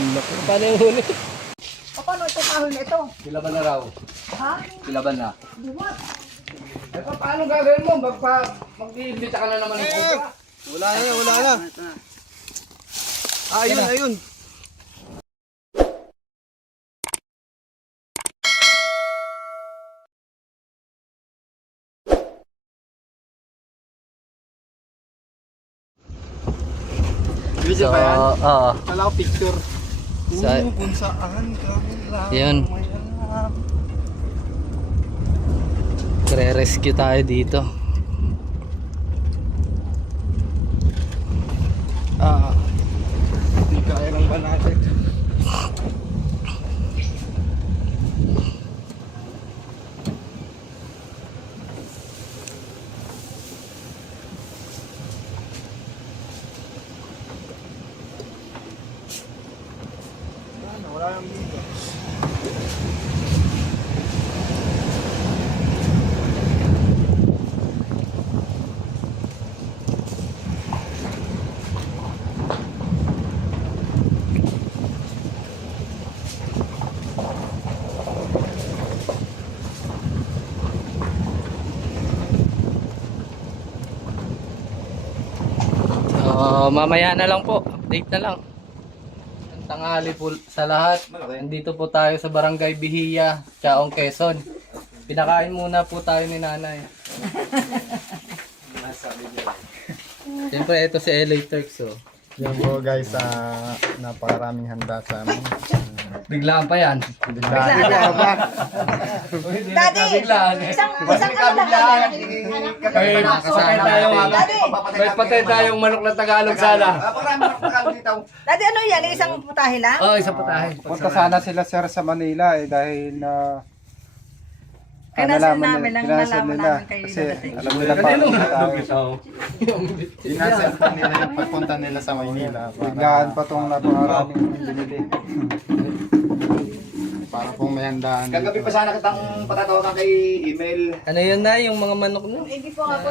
Paano yung huli? O paano ito kahon na ito? Kilaban na raw. Ha? Kilaban na. Diwa. Eh, paano gagawin mo? Mag-iimbita ka na naman ng kubra. Wala na, wala na. Ah, ayun, ayun. Video ba yan? Oo. Kala ko picture. Kung saan kami lang. Yun. Re-rescue tayo dito. Hindi kaya ng banate. Wala yung video. Mamaya na lang po. Update na lang. Ang tanghali po sa lahat. Nandito po tayo sa Barangay Bihiya, Chaong, Quezon. Pinakain muna po tayo ni nanay. Siyempre, ito si LA Turks. Oh. Yan po guys, napakaraming handa sa amin. Biglaan pa yan. Daddy, isang ano lang. May patay tayong manok na Tagalog sana. Daddy, ano yan? Isang putahe lang? Oo, isang putahe. Punta sana sila sir sa Manila dahil na Kaya nasa namin, nang nalaman namin kayo kasi dadating. alam nila pa inasal pa nila yung pagpunta nila sa Manila. Biglaan pa itong napakaraming binili. Para pong may handaan. Kagabi pa sana kitang patatawagan kay email. Ano yun na, yung mga manok na?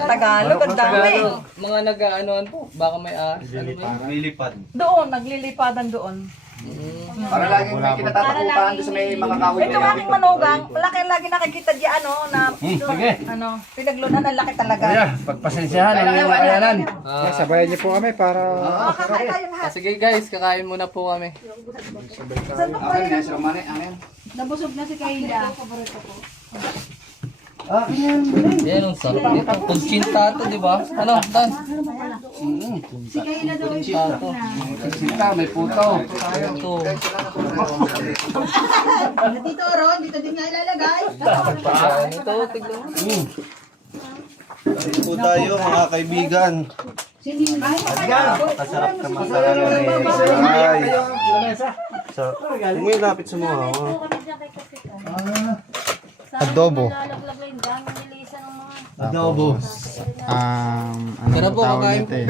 Tagalog, ang dami. Mga nag-aanoan po, baka may ahas. Ano ba yun? Nilipad. Doon, naglilipadan doon. Para laging may kinatatakutan doon sa may mga kahoy. Ito ang aking manugang, laki lagi nakikita diyan na sige. pinaglunan, ang laki talaga. Pagpasensyahan ang iyong kayanan. Sabayan niyo po kami para Kakain tayo lahat. Sige guys, kakain muna po kami. Saan ba Akin na, sila mani. Akin. Nabusog na si Kayla. Yan ang sarap nito. Kunchinta to, di ba? Ano, Dan? Si Kayla daw yung Tato. Sinta, may puto. Ito. Dito Ron, dito din nga ilalagay. Ito, tignan mo. po tayo mga kaibigan. Kasarap naman talaga ni Ay. Lapit sa mga. Adobo. Adobo. Ano Tara po, tawag kakain nito eh?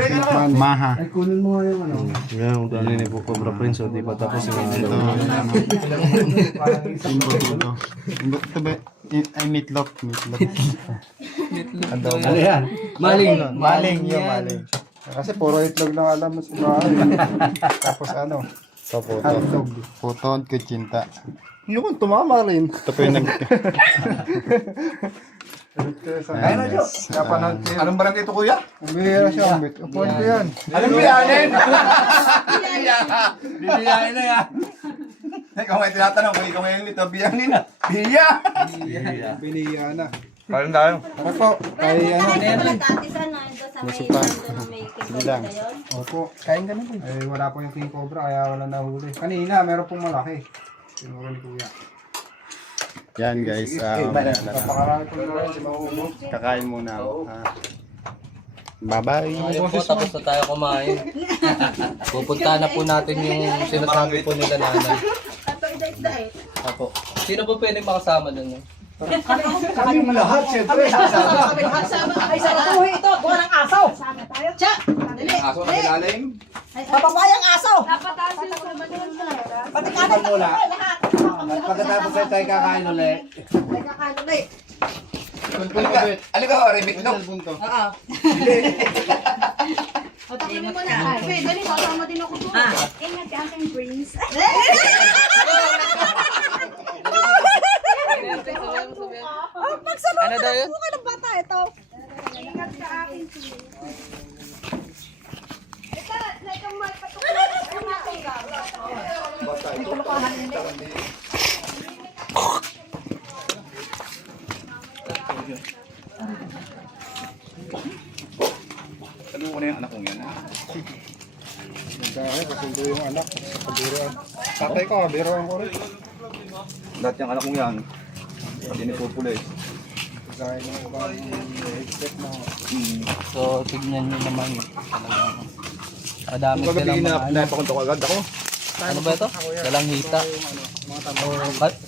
Maha. Ay, kunin mo nga yung ano. Yan, dali ni po Cobra Prince, di pa tapos yung Ito, simbol dito. Ito ba? Ay, meatloaf. Adobo. Ano yan? Maling. Maling yung maling. Kasi puro itlog lang alam mo sa bahay. Tapos ano? Hotdog. Putod, kutsinta. Yung tumama rin. Ito po yung Ayun na, Jo. Anong barangay ito, kuya? Bihira siya. Upuan ko yan. Anong biyanin? Biyanin na yan. Ikaw nga tinatanong kung ikaw ngayon nito, biyanin na. Biya! Biniya na. Kain tayo. Ano po? Kay ano? Masipa. Sige lang. Opo. Kain ka na po. Eh, wala po yung king cobra kaya wala nahuli. Kanina, meron pong malaki. Tinuro ni kuya. Yan guys. Papakarami po na rin si Mahubo. Kakain muna. Bye-bye. Ayun po, tapos na tayo kumain. Pupunta na po natin yung sinasabi po nila nanay. Apo. Sino po pwede makasama dun? Kami mo lahat, siyempre. Ay, sa tuloy ito, gawa ng asaw. Tiya, dali. Aso na ilalim. Papapayang asaw. Pati kanan, Wala. lahat. Pagkatapos tayo kakain ulit. Nagkakain ulit. Ano ka, remit no? Oo. O, tapunin mo na. Wait, dali, kasama din ako doon. Ingat ka aking brains. Ano daw yun? Ingat ka aking brains. Ano ko na yung anak kong yan? Nagkakaya, kasundo yung anak. Kabiroan. Tatay ko, kabiroan ko rin. Lahat yung anak kong yan. Pati ni Pupula eh. Kagaya ng ibang headset na. So, tignan nyo naman. Talagang madami Kung silang kagabi mga ano. napakunto ko agad ako. Ano ba ito? Dalang hita.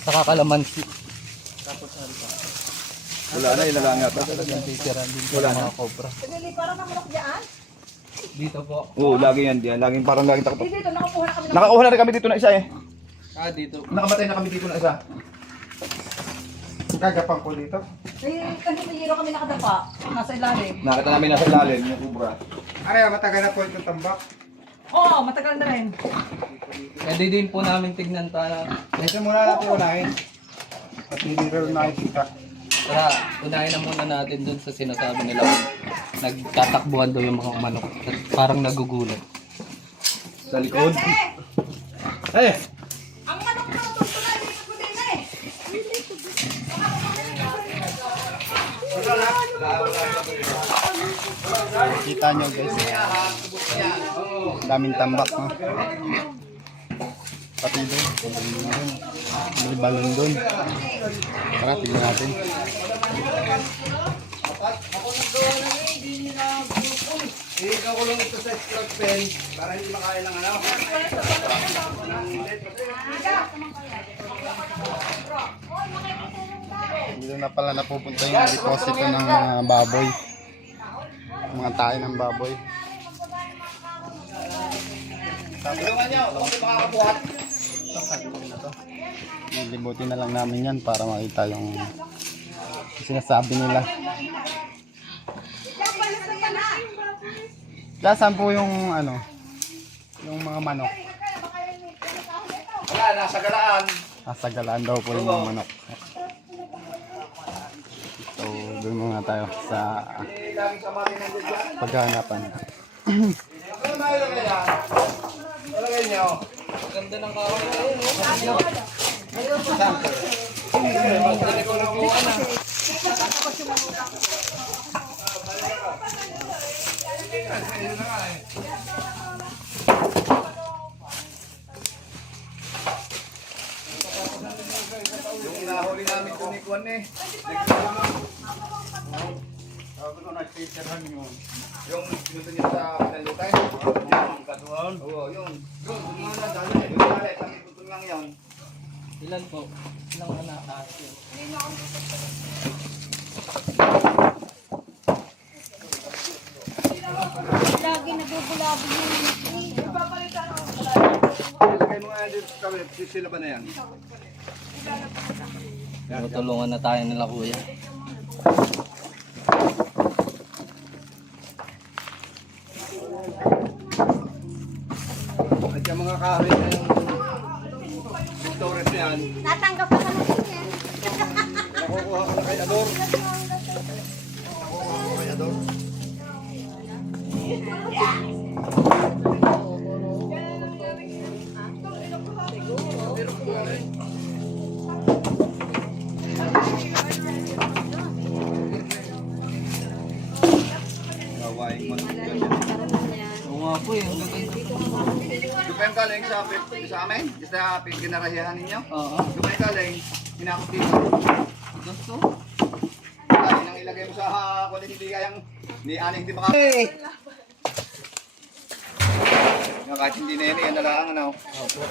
Saka kalamansi. Wala na, yun na lang yata. Talagang titiran din sa Wala na. mga cobra. Dali, parang nakulok dyan. Dito po. Oo, lagi yan diyan. Laging parang laging takot. Dito, nakakuha na kami ng... Nakakuha na rin kami dito na isa eh. Dito. Nakamatay na kami dito na isa. Gagapang ko dito. Kasi mayroon kami nakadapa. Nasa ilalim. Nakita namin nasa ilalim yung kubra. Aray, matagal na po itong tambak. Oo, matagal na rin. Pwede din po namin tignan pa. Ito muna natin unahin. At hindi rin nakikita. Tara, unahin na muna natin dun sa sinasabi nila. Nagtatakbuhan daw yung mga manok. At parang nagugulat. Sa likod. Eh! Ang manok na tutulay, hindi ko din eh. Kita nyo guys. Daming tambak. No? Pati doon. May balon doon. Tara, tignan natin. Ikakulong ito sa scrap pen para hindi makain ng ano. Dito na pala napupunta yung deposito ng mga baboy. Mga tayo ng baboy. Tulungan niyo, kung makakabuhat. Nilibutin na lang namin yan para makita yung sinasabi nila. Saan po yung ano, yung mga manok? Wala, nasa galaan. Nasa galaan daw po yung mga manok. So, doon muna tayo sa Laging sama rin nandiyan dyan. paghahanapan. Ano na ilagay yan? Ilagay niyo. Ganda ng kahoy na yun. Yung nahuli namin ito ni Kwan eh. Yung pinuto niya sa Pinalutay. Yung katuan. Oo, yun. Yun, kumana dali. Yung dali, kami tutun lang yun. Ilan po? Ilang anak yun? Lagi nabubulabog yung Ilagay mo nga dito kami, sila ba na yan? Tutulungan na tayo nila kuya. At yung mga kahoy na yung storage na yan, natanggap ka na rin yan. nakukuha ko na kay Ador. Nakukuha ko kay Ador. Gawain mo na yan. Oo nga po eh. Ang gaganda. Yung pa yung galing sa amin, sa ginarahihan ninyo. Oo. Yung pa yung galing, hinakot dito. Gusto? Dahil nang ilagay mo sa kung hindi kayang ni aning di maka... Kahit hindi na yan, yan na lang ano.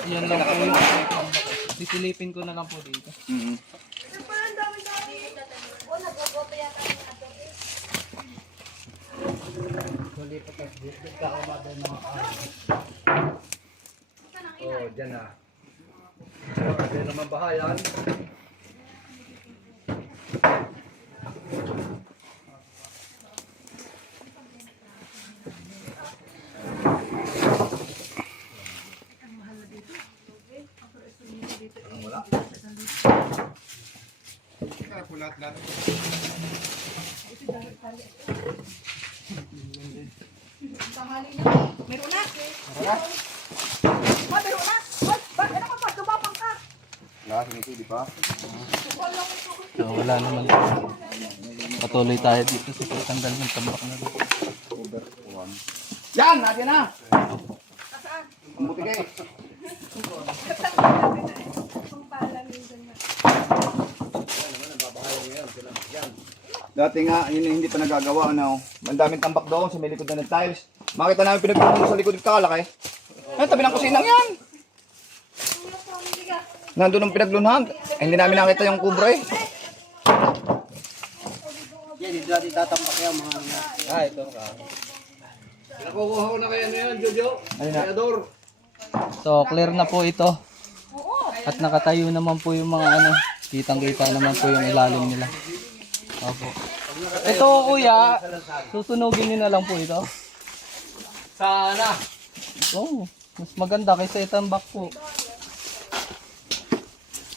Yan lang po yung sisilipin ko na lang po dito. Oh, dyan na. Oh, dyan naman bahayan. po lahat-lahat. Meron na. Meron na. Ano ka pa? Dumapang ka. Lahat nito, di ba? So wala naman. Patuloy tayo dito sa pagtanggal ng tambak na rin. Yan! Natin na! Ang buti kayo. Dati nga, yun yung hindi pa nagagawa, ano. Ang daming tambak doon sa may likod na ng tiles. Makita namin pinagpapalong sa likod ng kalakay. Ay, tabi ng kusinang yan! Nandun ang pinaglunhan. Ay, hindi namin nakita yung kubra eh. Yan, dito natin tatambak yan mga ito ka. Nakukuha ko na kaya na yan, Jojo. Ador. So, clear na po ito. At nakatayo naman po yung mga ano. Kitang-kita naman po yung ilalim nila. Opo. Ito kuya, susunugin niyo na lang po ito. Sana. Oh, mas maganda kaysa itambak po.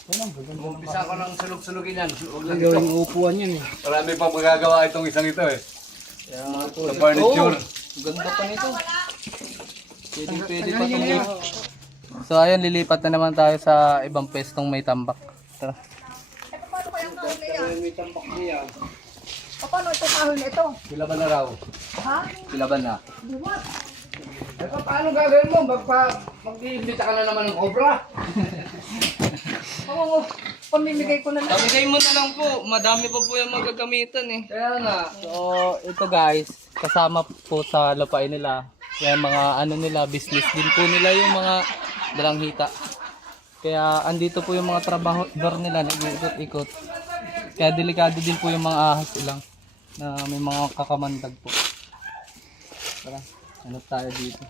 Umpisa ko ng sulog-sulogin yan. Ang gawing upuan yan eh. Marami pang magagawa itong isang ito eh. Sa furniture. Ganda pa nito. Pwede pa itong So ayun, lilipat na naman tayo sa ibang pwestong may tambak. Tara. Paano kayang kahuli yan? Paano ito kahuli na ito? Kilaban na raw. Ha? Kilaban na. Diba? Eh, paano gagawin mo? Mag-iimbita ka na naman ng cobra. Oo, pamimigay ko na lang. Pamigay mo na lang po. Madami pa po yung magagamitan eh. Kaya nga. So ito guys, kasama po sa lupain nila. Kaya mga ano nila, business din po nila yung mga dalang hita. Kaya andito po yung mga trabahador nila, nag-iikot-ikot. Kaya delikado din po yung mga ahas ilang na may mga kakamandag po. Tara, ano tayo dito.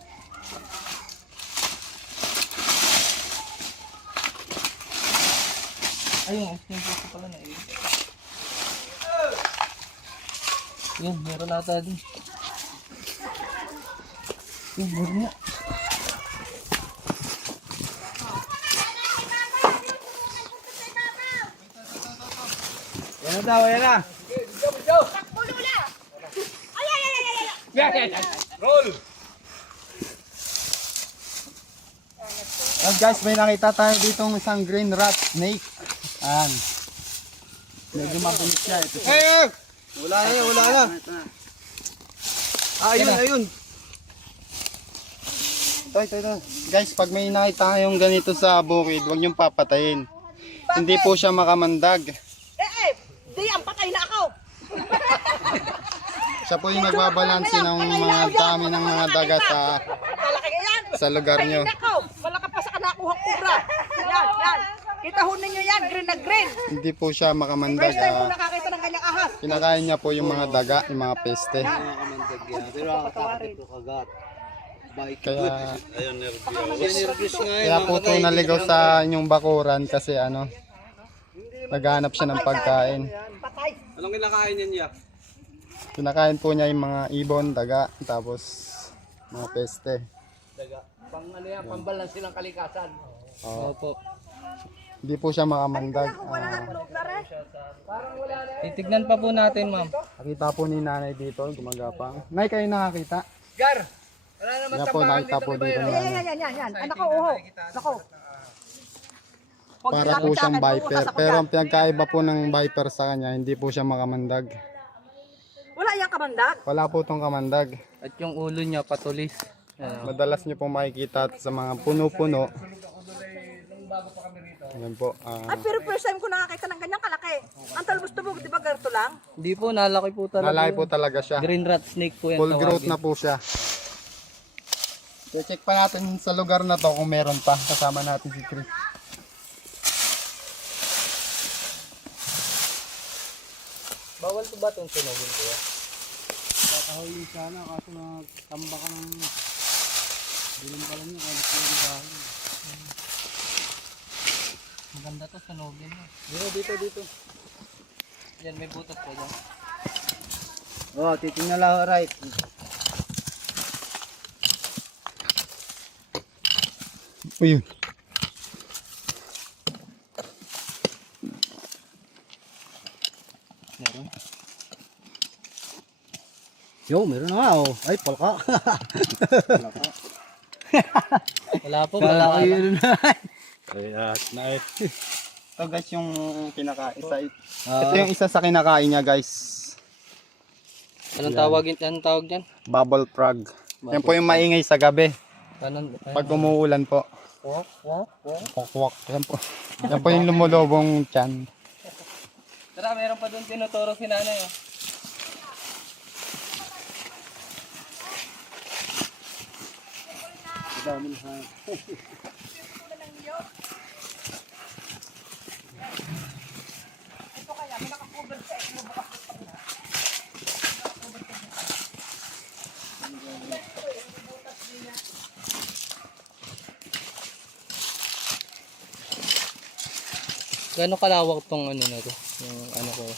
Ayun, yung puso pala na eh. Yun, meron ata din. Yun, meron nga. Yan na daw, yan na. Roll! Well guys, may nakita tayo ditong isang green rat snake. Ayan. Medyo mabilis siya. Ito siya. Hey! Wala na yan, wala na. Ayun, ayun. Ito. Guys, pag may nakita kayong ganito sa bukid, huwag niyong papatayin. Hindi po siya makamandag. Di, ang patay na ako. Siya po yung nagbabalansi ng mga dami ng mga daga Malaki ka yan. sa lugar nyo. Patay na ako. Wala ka pa sa kanakuhang kubra. Yan. Kita ho ninyo yan, green na green. Hindi po siya makamandag. First time ko nakakita ng ganyang ahas. Kinakain niya po yung mga daga, yung mga peste. Kaya po ito naligaw sa inyong bakuran kasi ano, naghahanap siya ng pagkain. Patay. Anong kinakain yan, Yak? Kinakain po niya yung mga ibon, daga, tapos mga peste. Pang ano yan, pambalansin ng kalikasan. Opo. Hindi po siya makamandag. Titignan pa po natin, ma'am. Nakita po ni nanay dito, gumagapang. Nay, kayo nakakita? Gar! Wala naman Yan po, nakita po dito ni nanay. Yan. Anak ko, uho. Nako. Para po siyang viper. Pero ang pinagkaiba po ng viper sa kanya, hindi po siya makamandag. Wala yung kamandag. Wala po itong kamandag. At yung ulo niya patulis. Madalas nyo po makikita sa mga puno-puno. Yan po. Pero first time ko nakakita ng ganyang kalaki. Ang talbos-tubog, di ba ganito lang? Hindi po, nalaki po talaga. Lalaki po talaga siya. Green rat snake po yan. Full growth na po siya. So, check pa natin sa lugar na to kung meron pa. Kasama natin si Chris. Bawal po ba itong sunugin ko? Kakahoy sana kaso natamba ka ng bilang pa lang yun. Maganda to, sunugin mo. Dito. Yan, may butas po dyan. Oh, titingnan lang right. Uyun. Yo, meron na nga oh. Ay, palka. Wala po, Kala ko wala. yun na. Kaya night. Ito guys yung kinakain. Ito yung isa sa kinakain niya guys. Anong tawag dyan? Bubble frog. Yan po yung maingay sa gabi. Pag umuulan po. Kwak. Yan po. Yan po yung lumulubong tiyan. Tara, meron pa doon tinuturo si nanay. Oh. Gano'ng kalawak tong ano na to? Yung ano ko.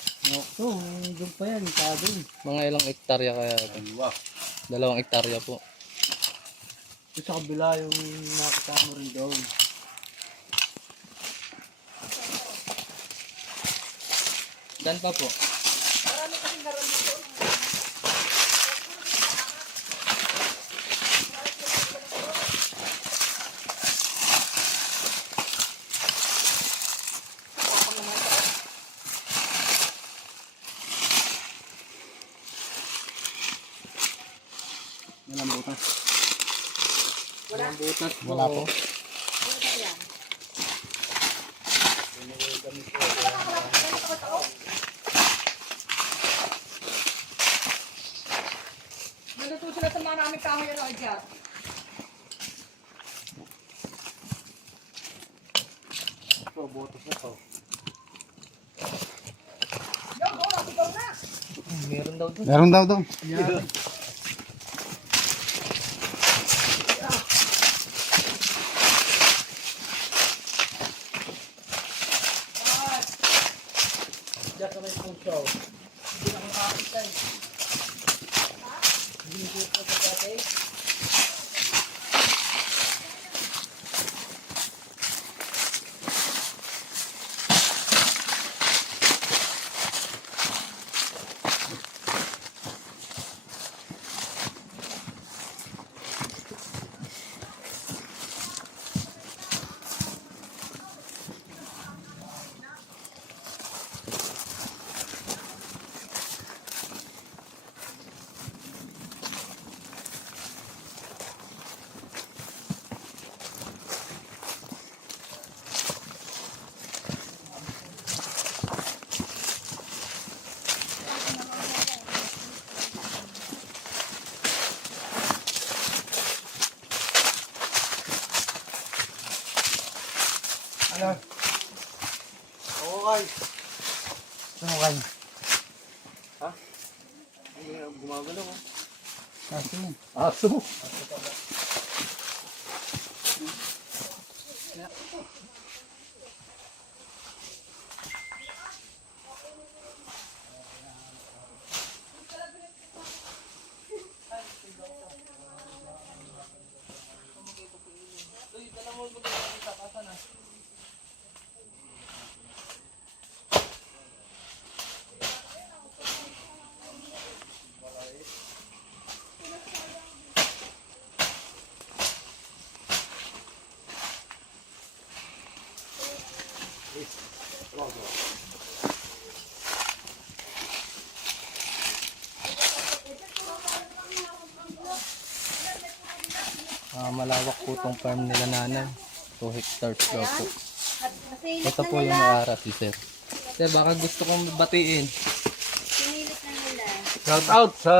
Doon pa yan, sabi. Mga ilang hektarya kaya ito? 2 hektarya po. Ito sa kabila yung nakita mo rin doon. Saan pa po? Walang butas. Butas po. Wala po. Naluto sila sa mga namin kahoy ano dyan. Meron daw doon. Meron daw doon. Aso. Malawak po tong farm nila nanay. 2 hectares daw po. Ito po yung naara si sir. Sir, baka gusto kong batiin. Shout out sa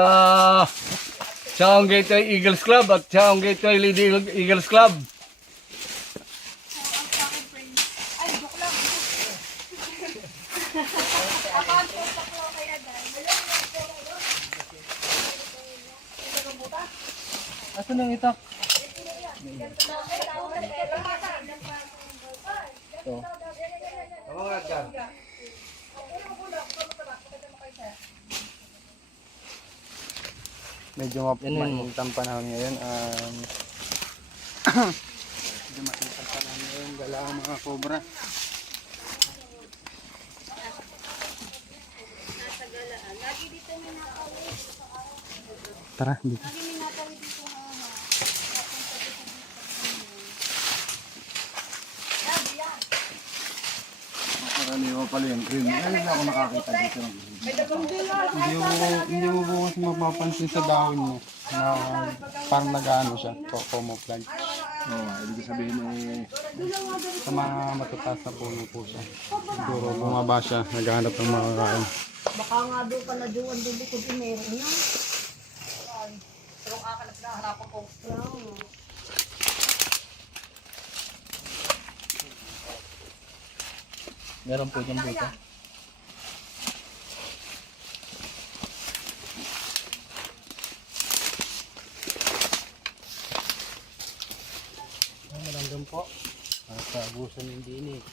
Chaong Gateway Eagles Club at Chaong Gateway Lady Eagles Club. Asan ang itak? Medyo mainit ang panahon ngayon. Medyo mainit ang panahon ngayon. Gala ang mga cobra. Nasa galaan. Lagi dito may nakawin. Tara, dito. Karaniwa pala yung green. Ngayon na ako nakakita dito ng green. Hindi mo bukas mapapansin sa dahon mo na parang nag-ano siya, camouflage. Oo, ibig sabihin Sa mga matataas na puno po siya. Siguro bumaba siya, naghahanap ng mga kain. Baka nga doon ka na doon doon ko din meron na. Pero kakalap na harapan ko. Meron po dyan buta. Malanggam po. Sa abusan ng dinig.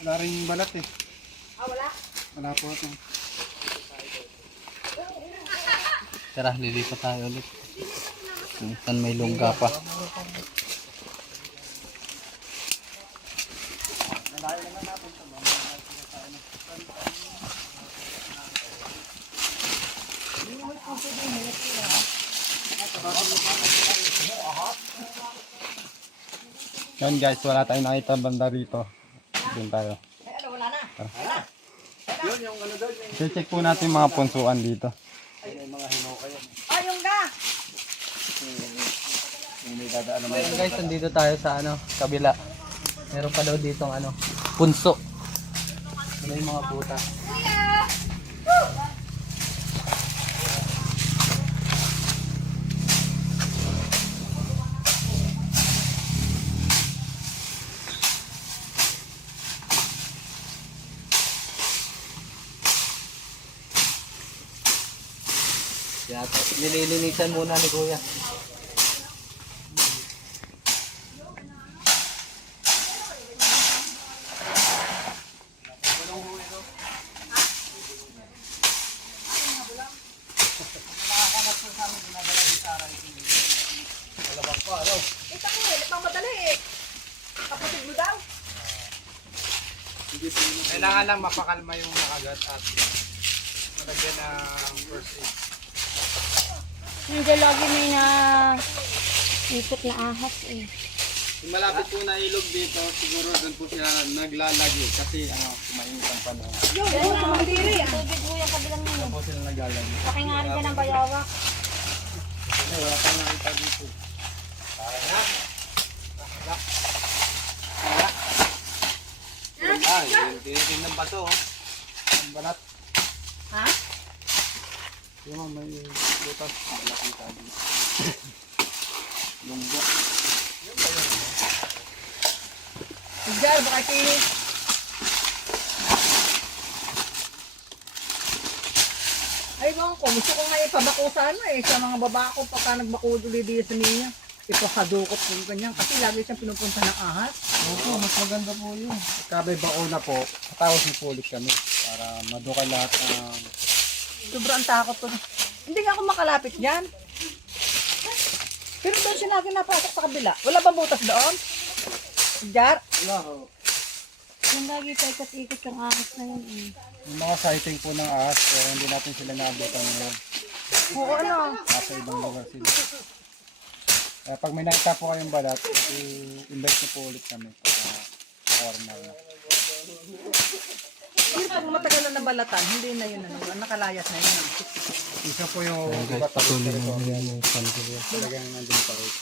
Wala rin yung balat eh. Wala? Wala po ito. Tara, lilipat tayo ulit. Kung saan may lungga pa. Yan guys, wala tayong nakita banda rito. Doon tayo. Wala na. Check po natin yung mga punsuan dito. Yung ga. Ayun guys, nandito tayo sa kabila. Meron pa daw ditong punso. Ano yung mga buta. Yata, nililinisan muna ni Kuya. Kita ko eh, pang madali eh. Kapatid mo daw. Kailangan lang mapakalma yung nakagat at malagyan ng first aid. Hindi lagi may na ikot na ahas eh. Yung malapit po na ilog dito, siguro doon po sila naglalagi kasi mainit ang panahon. Yung kumandiri ah. Tubig mo yung kabilang nyo. Po sila naglalagi. Pakingarin ka ng bayawak. Wala pang nakita dito. Tinitin ng bato. Ang balat. Ha? Yung may butas. Malaki ka dito. Lunggo. Diyan, baka kayo. Ay, mga ko, gusto ko nga ipabako sa sa mga babako pagka nagbako ulit sa niya. Ipakadukot ko ganyan kasi lagi siyang pinupunta ng ahas. Opo, mas maganda po yun. Kabay baona po, patawag ni Pulik kami para madukay lahat ng... Sobrang takot ko. Hindi nga ako makalapit dyan. Pero doon siya lagi napasok sa kabila. Wala ba butas doon? Jar? Yung lagi pa ikot-ikot yung ahas na yun eh. Yung mga sighting po ng ahas, pero hindi natin sila naabutan ngayon. Oo, ano? Nasa ibang lugar sila. Kaya pag may nakita po kayong balat, i-invite niyo po ulit kami para corner na. Pero pag matagal na nabalatan, hindi na yun. Nakalayas na yun. Isa po yung iba Patuloy tapos mo territorial. yung pantuloy. Talagang nandun pa rin.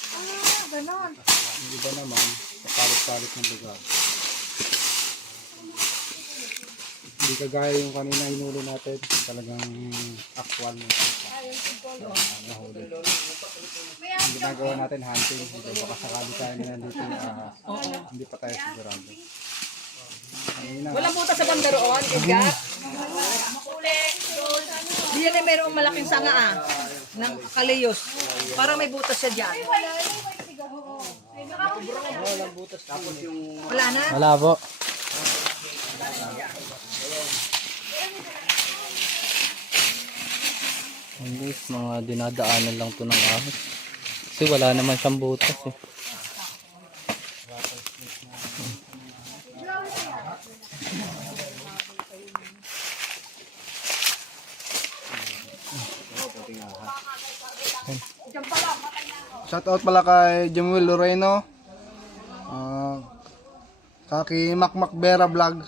Ganon. Yung iba naman, papalit-palit ng lugar. Hindi kagaya yung kanina hinulo natin, talagang actual mo. Nahuli. Ang ginagawa natin hunting, hindi baka sakali tayo na nandito yung ahas. Hindi pa tayo sigurado. Kanina, Walang butas sa bandaroon, Edgar. Diyan ay mayroong malaking sanga ng kaliyos. Para may butas siya dyan. Wala na? Wala po. Guys, mga dinadaanan lang to ng ahas. Kasi wala naman siyang butas eh. Shoutout pala kay Jemuel Loreno. Kaki Makmak Vera Vlog.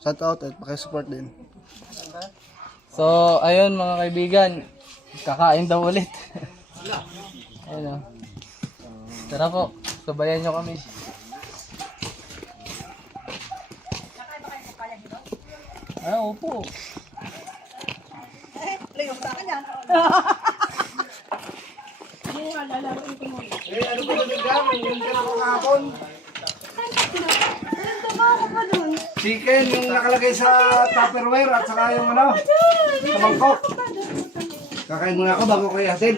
Shoutout at pakisupport din. So, ayun mga kaibigan. Kakain daw ulit. Ayun o. Tara po, sabayan nyo kami. Ah, opo. Layong sa akin yan. Ano ba yung gamit? Yung kahapon? Chicken, yung nakalagay sa Tupperware at saka yung ano, sa mangkok. Kakain muna ako bago kayo hatid.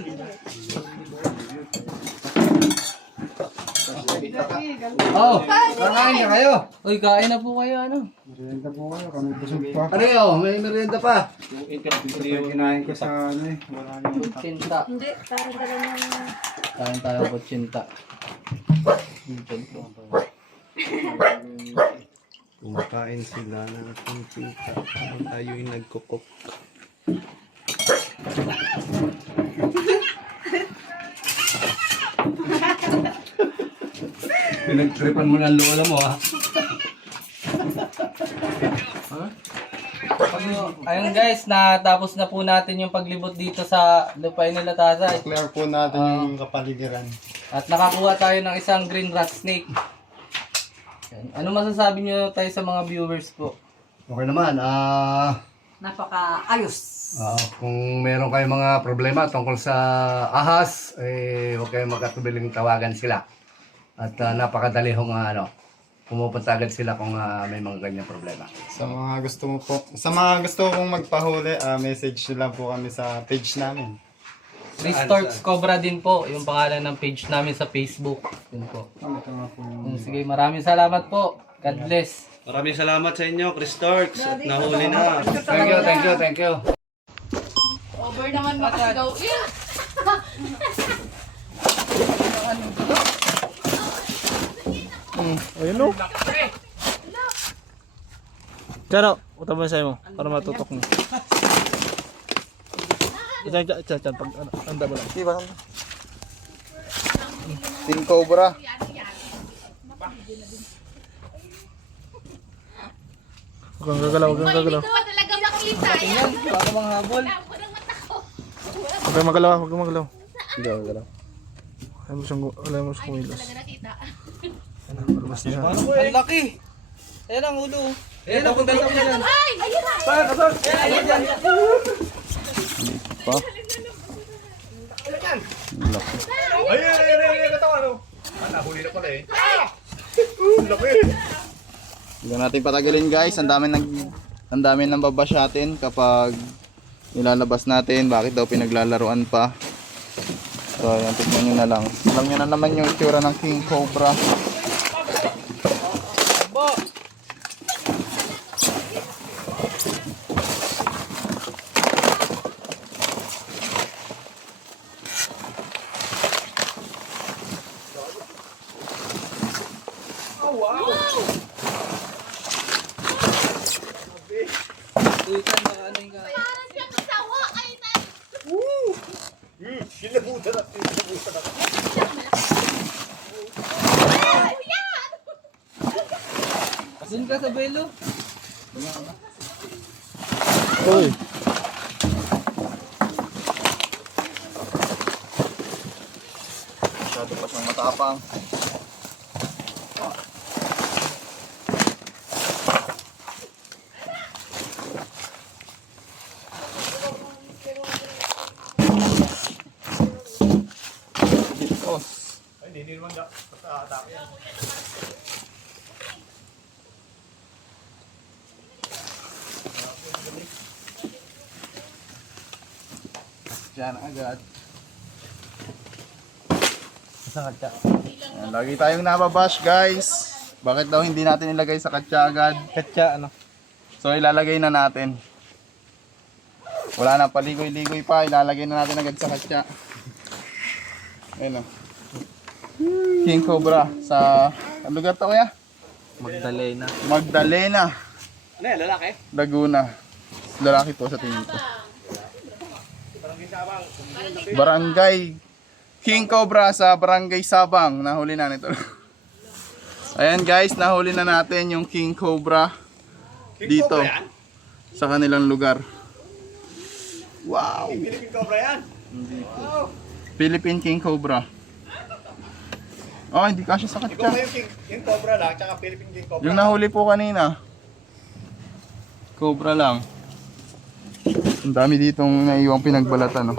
Oh, kakain na kayo. Uy, kain na po kayo ano. Merienda po kayo, kami busog pa. Ano yun? May merienda pa. Kinain ko sa ano eh, wala nang Kutsinta. Hindi, parang dala ng... Kain tayo kutsinta. Kumakain sila ng kumpita. Tayo yung nagkukok. Pinagtripan mo ng lola mo ha. Ayun guys, natapos na po natin yung paglibot dito sa lupay nila Tasay. clear po natin yung kapaligiran. At nakakuha tayo ng isang green rat snake. Yan. Ano masasabi nyo tayo sa mga viewers po? Okay naman, Napaka-ayos. kung meron kayong mga problema tungkol sa ahas, huwag kayong magkatubiling tawagan sila. At napakadali hong pumupunta agad sila kung may mga ganyang problema. Sa mga gusto kong magpahuli, message nyo lang po kami sa page namin. Restorts Cobra din po, yung pangalan ng page namin sa Facebook. Yun po. Sige, maraming salamat po. God bless. Maraming salamat sa inyo, Chris Torx. At nahuli na. Thank you, thank you, thank you. Over naman makasigaw. Yeah. Karo, utang mo sa'yo mo para matutok mo. Diyan, pag anda mo lang. King Cobra. Huwag kang gagalaw, huwag kang gagalaw. Ito talaga makita. Tingnan, baka mga habol. Huwag kang magalaw, huwag kang magalaw. Hindi ako gagalaw. Alam mo siyang kumilos. Palabas niya. Ang laki. Ayan ang ulo. Ayan ang punta naman yan. Huwag natin patagalin guys. Ang dami nang babasyatin kapag nilalabas natin. Bakit daw pinaglalaruan pa? So, yan, tignan nyo na lang. Alam nyo na naman yung itsura ng King Cobra. Tuitan, baka ano yung Parang siyang sawa. Ay, na. Doon ka sa belo. Uy. Masyado pa siyang matapang. Diyan agad. Sa katsa. Ayan, lagi tayong nababash guys. Bakit daw hindi natin ilagay sa katsa agad? Katya, ano? So ilalagay na natin. Wala na paligoy-ligoy pa, ilalagay na natin agad sa katsa. Ayun o. King Cobra sa ang lugar to kuya? Magdalena. Magdalena. Ano yan, lalaki? Laguna. Lalaki to sa tingin ko. Barangay King Cobra sa Barangay Sabang. Nahuli na nito. Ayan guys, nahuli na natin yung King Cobra dito sa kanilang lugar. Wow! Philippine Cobra yan. Philippine King Cobra. Oh, hindi kasya sa Ikaw katsa. yung King Cobra lang, tsaka Philippine King Cobra. Yung nahuli po kanina. Cobra lang. Ang dami ditong naiwang pinagbalatan, no?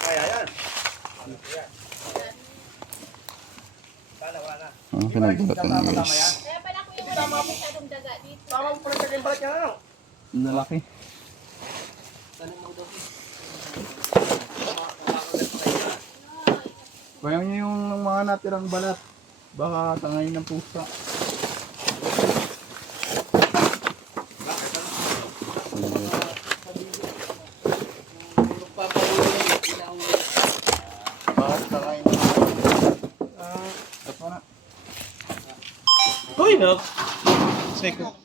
Kaya yan. Ang pinagbalatan guys. Kaya pala ko yung wala masyadong daga dito. Tama mo pala sa balat yan, ano? Ang lalaki. Bayan niyo yung mga natirang balat. Baka tangayin ng pusa. Baka tangayin ng pusa. Hoy, no. Seko.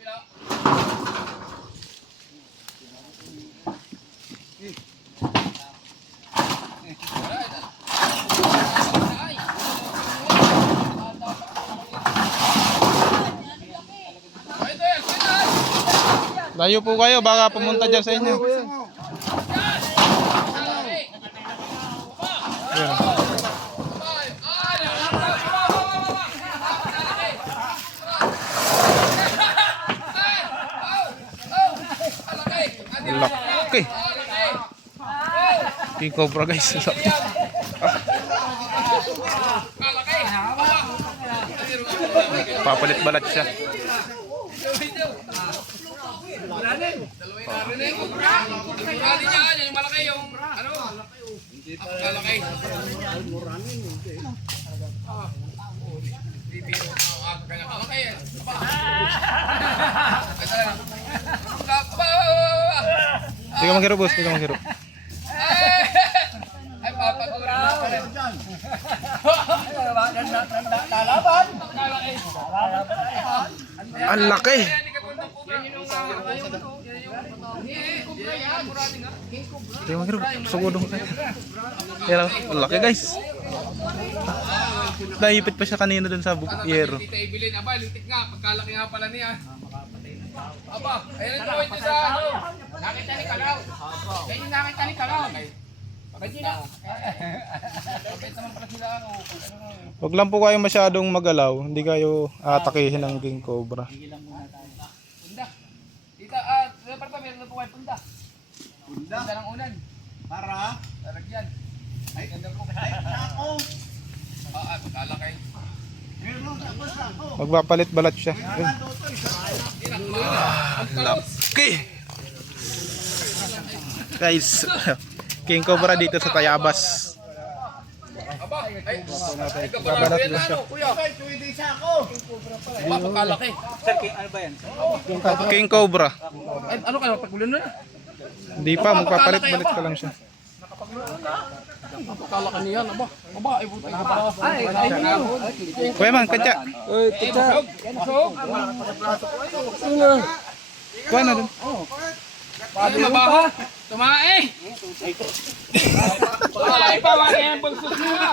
Layo po kayo, baka pumunta dyan sa inyo. Ayan. Laki. King Cobra guys. Laki. Papalit balat siya. Hindi ka maghirap boss, hindi ka maghirap. Ang laki. Hindi ka maghirap, sugod ko kayo. Yan lang, ang laki guys. Nahipit pa siya kanina dun sa yero. Ibilin, aba, lintik nga, pagkalaki nga pala niya. Aba, ayun ito ito sa ano. Nakita ni Kalaw. Yan yung nakita ni Kalaw. Pagkati na. Kapit naman pala sila ano. Huwag lang po kayo masyadong magalaw, hindi kayo atakihin ng King Cobra. Punda. Tita, reparta meron na po kayo punda. Punda ng unan. Para? Talagyan. Ay, ganda ko. Ay, ako. Pagkalaki. Magpapalit balat siya. Yun. Laki! Guys, King Cobra dito sa Tayabas. Aba, ay. Babalat din siya. Kuya. Aba, pagkalaki. King Cobra. Ay, ano kayo, pagkulan na? Hindi pa, magpapalit-balit ka lang siya. Pagkalaki niya, aba. Aba, ay buti ka pa. Ay, Kuya man, katya. Kuha na dun. Paano mabaho? Tumae! Ay, pa, wala yan pagsusura.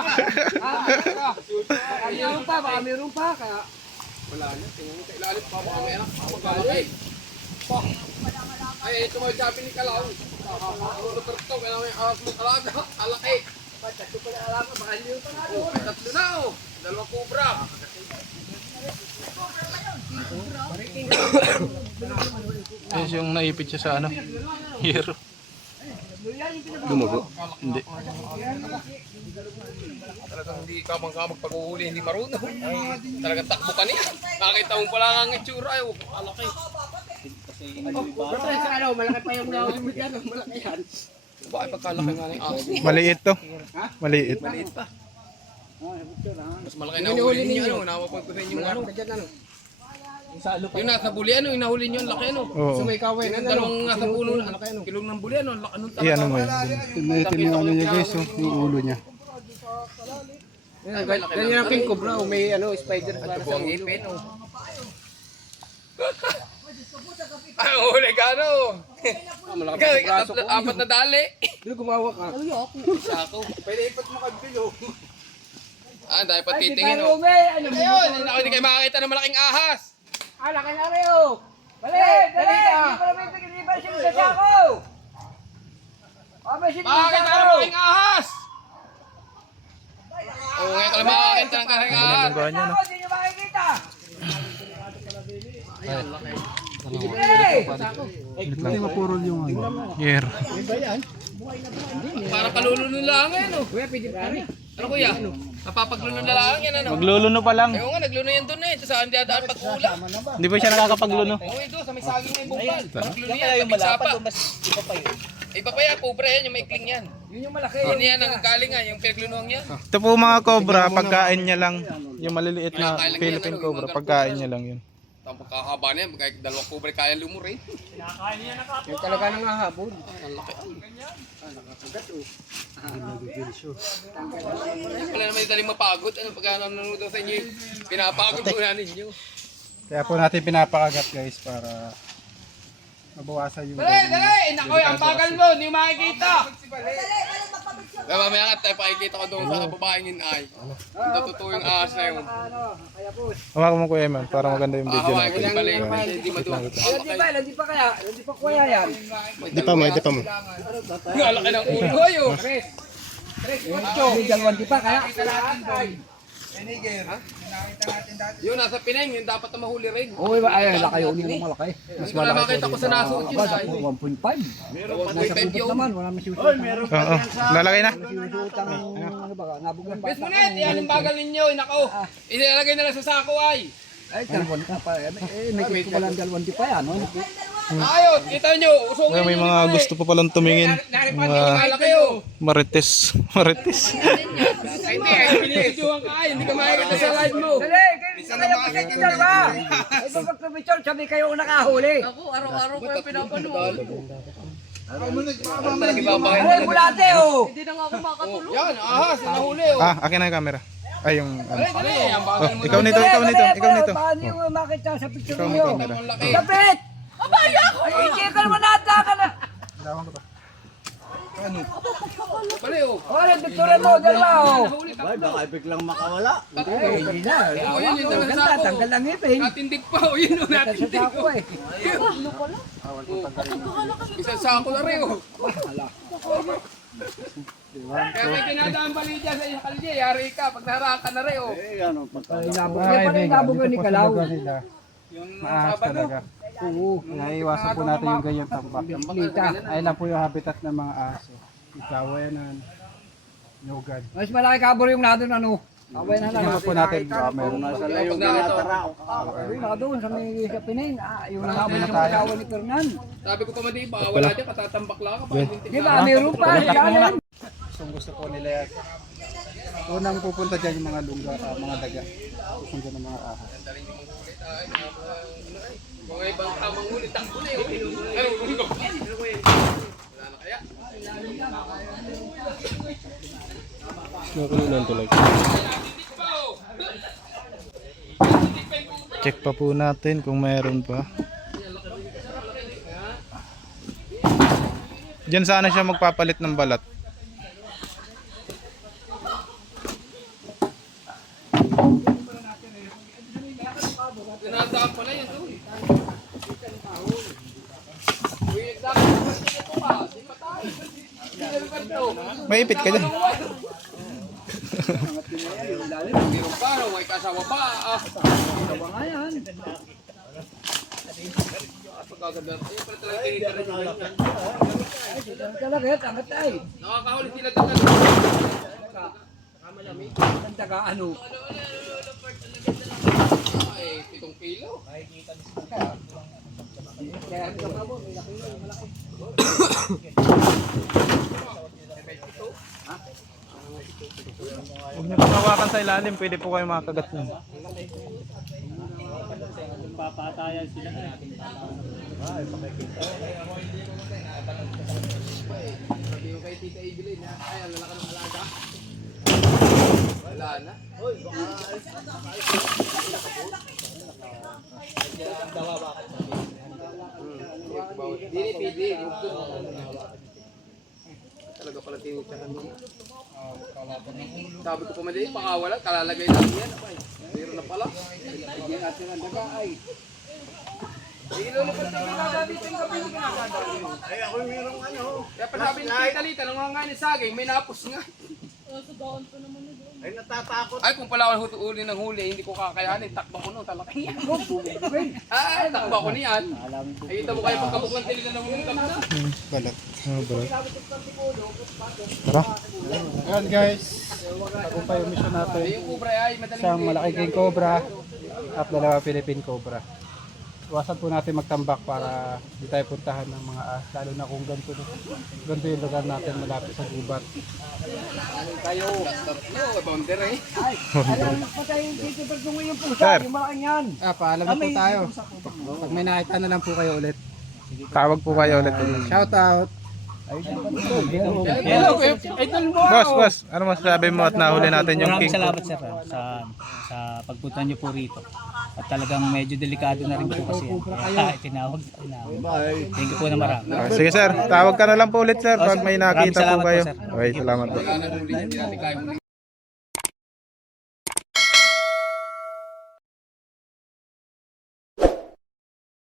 Meron pa, baka meron pa. Kaya, wala na. Tingnan mo sa ilalim pa, baka may anak. Pagkalaki. Ay, ito mo yung sabi ni Kalaw. Nakakakulutor to, kaya may akas mo talaga. Kalaki. Tatlo pa na alam, baka hindi yung panalo. Tatlo na, oh. Dalawang Cobra. Ayun yung naipit siya sa ano, hero. Dumago. Hindi. Talagang hindi ka pag-uhuli, hindi marunong. Talagang takbo ka niya. Nakita mo pala ang itsura, ay, kalaki. Malaki pa yung nahuli yan, malaki yan. Bakit pagkalaki nga ng aso? Maliit to. Maliit. Maliit pa. Mas malaki na huli ninyo, ano? Napapagpapin yung ano. Yung nasa buli, ano? Yung nahuli nyo, ang laki, ano? Oo. Yung dalawang nasa puno, kilong ng buli, ano? Ang laki nung Iyan mo yun. Tingnan yung ano niya guys, yung ulo niya. Ganyan ang King Cobra, may ano, spider para sa ulo. Ay, huli ka ano? Apat na dali. Hindi gumawa ka. Isa ako. Pwede ipat mo kagbilo. Ah, dahil pa titingin o. Ano Ayun, hindi kayo makakita ng malaking ahas. Laki na rin oh. Bali, dali. Hindi ko naman pinag-iba siya sa ako. Makakita ng malaking ahas. Oo, ngayon ka lang makakita ng malaking ahas. Hindi nyo makikita. Year. Para palulunod lang yan o. Kuya, pwede pa rin. Ano kuya? Napapaglunod na lang yan ano. Magluluno pa lang. Ayaw nga, nagluno yan doon eh. Saan dadaan pag-ula? Hindi ba siya nakakapagluno? Oo, doon sa may saging na yung bungkal. Pagluno yan, tabing sapa. Iba pa yan, pobre yan, yung maikling yan. Yun yung malaki. Yun yan ang galing nga, yung pinaglunuang yan. Ito po mga cobra, pagkain niya lang. Yung maliliit na Philippine cobra, pagkain niya lang yun. Ang pagkakaba na yan, kahit dalawang pobre kaya lumuri. Yung talaga nang hahabol. Wala naman yung daling mapagod. Ano pagka nanonood daw sa inyo, pinapagod muna ninyo. Kaya po natin pinapakagat guys para mabawasan yung Dali! Naku, ang bagal mo, hindi mo makikita. Kaya mamaya nga tayo pakikita ko doon sa babaeng yun ay. Totoo yung ahas na yun. Hawakan mo Kuya Eman para maganda yung video Hawakan ko natin. yung bali. Hindi maduwa. Hindi pa kuya yan. Di pa mo, di pa mo. Ngalaki ng ulo kayo. Hindi dalawang di pa kaya. Yun, nasa Pineng, yun dapat na mahuli rin. Oo, ay laki yun yung malaki. Mas wala makita ko sa nasuot yun ay. 1.5. Nasa 1.5 bubot yun. naman, wala masiusutan. Oo, lalagay na. Masiusutan ano ba, nabugan pa. Bes mo net, yan ang bagal ninyo. Nako, ilalagay na lang sa sako ay. Ay, dalawang ka pa. Nakikita ko lang dalawang di pa yan. Ayos, kita nyo, usungin Kaya may mga gusto pa palang tumingin. Mga kayo. Marites. Marites. Ay, hindi, ay pinipidyohan ka ay. Hindi ka makikita sa live mo. Dali, kayo pagkikita ba? Ay, pagpapicture, sabi kayo nakahuli. Ako, araw-araw ko yung pinapanood. Ay, bulate oh. Yan, ahas, nahuli oh. Akin na yung camera. Ay, yung ano. Dali, ang bagal mo Ikaw nito, ikaw nito, ikaw nito. Paano yung makita sa picture Ikaw may niyo? camera. Kapit! Abay ako! Ay, hindi ka naman nata ka na. Bali oh. O, picture mo, dalawa oh. Ay, baka biglang makawala. Hindi na. Oh, yun yung dalang Ganda, sako. tanggal lang ipin. Natindig pa oh, yun oh, natindig Sa ako eh. Isang sako na rin oh. Kaya may kinadaan bali dyan sa isang kalye, yari ka, pag naharakan na rin oh. Kaya pa rin nabugan ni Kalaw. maahas talaga. Oo. Naiiwasan po natin yung ganyang tambak. Lita. Ayun lang po yung habitat ng mga aso. Ikawayanan, nyugad. Mas malaki kabor yung nado na no. Abay na Tingnan po natin, meron na sa Pag nakita, Ay, nakadoon sa may sa Pinay. Yung nangabot yung kasawa ni Fernan. sabi ko pa man di ba, wala dyan, katatambak lang ka. Di ba, mayroon pa. Ilalim. gusto po nila yan. Unang pupunta dyan yung mga lungga, mga daga. Pupunta ng mga ahas. Mga ibang tamang ulit, takbo na yun. Ano, ulo? Wala na kaya? Nakulunan tuloy. Check pa po natin kung mayroon pa. Diyan sana siya magpapalit ng balat. Tinandaan pala yun doon. Uy, nagdaan ito pa. Di pa tayo. Maipit ka dyan. Meron pa, no? May kasawa pa. Kasawa nga yan. Pagkaganda. Ayun pala talaga tinita rin yung ganyan. Talaga, tangat tayo. Nakakahuli sila tagal. Ang taga ano. Ay, 7 kilo. Kaya ito ka mo, may laki yung malaki. Huwag niyo panawakan sa ilalim, pwede po kayo makagat niyo. Papatayan sila. Sabi yung kay Tita Evelyn, ay, ang lalaki ng alaga. Wala na. Talaga pala tinitsakan mo. Sabi ko pa man din, baka wala, kalalagay lang yan. Meron na pala. Bigyan natin ang daga ay. Ilulupas na pinagagabi ito yung gabi yung pinagagabi. Ay, ako mayroong ano. Kaya pa sabi ni Talita, nung nga ni Sagay, may napos nga. Ay, natatakot. Ay, kung pala ako huli ng huli, hindi ko kakayanin. Takba ko nun, talakay yan. Ay, takba ko niyan. Ay, ito mo kayo pagkabuklang tili na namumungkap na. Balat. Tara. Ayan guys, tagumpay yung mission natin. Ay, yung kubra ay, madaling Isang malaki king cobra at dalawa Philippine cobra. Iwasan po natin magtambak para di tayo puntahan ng mga lalo na kung ganito yung lugar natin malapit sa gubat. tayo. Tatlo, bonder eh. Sir, Paalam na po tayo. Pag may nakita na lang po kayo ulit. tawag po kayo ulit. Shout out! Hello, idol mo. Boss, ano masasabi mo at nahuli natin yung Maraming king? salamat sir sa pagpunta niyo po rito. At talagang medyo delikado na rin po kasi yan. Tinawag. Thank you po na marami. Sige sir, tawag ka na lang po ulit sir pag may nakita Maraming po salamat kayo. po, sir. Okay, salamat po. Hindi natin kaya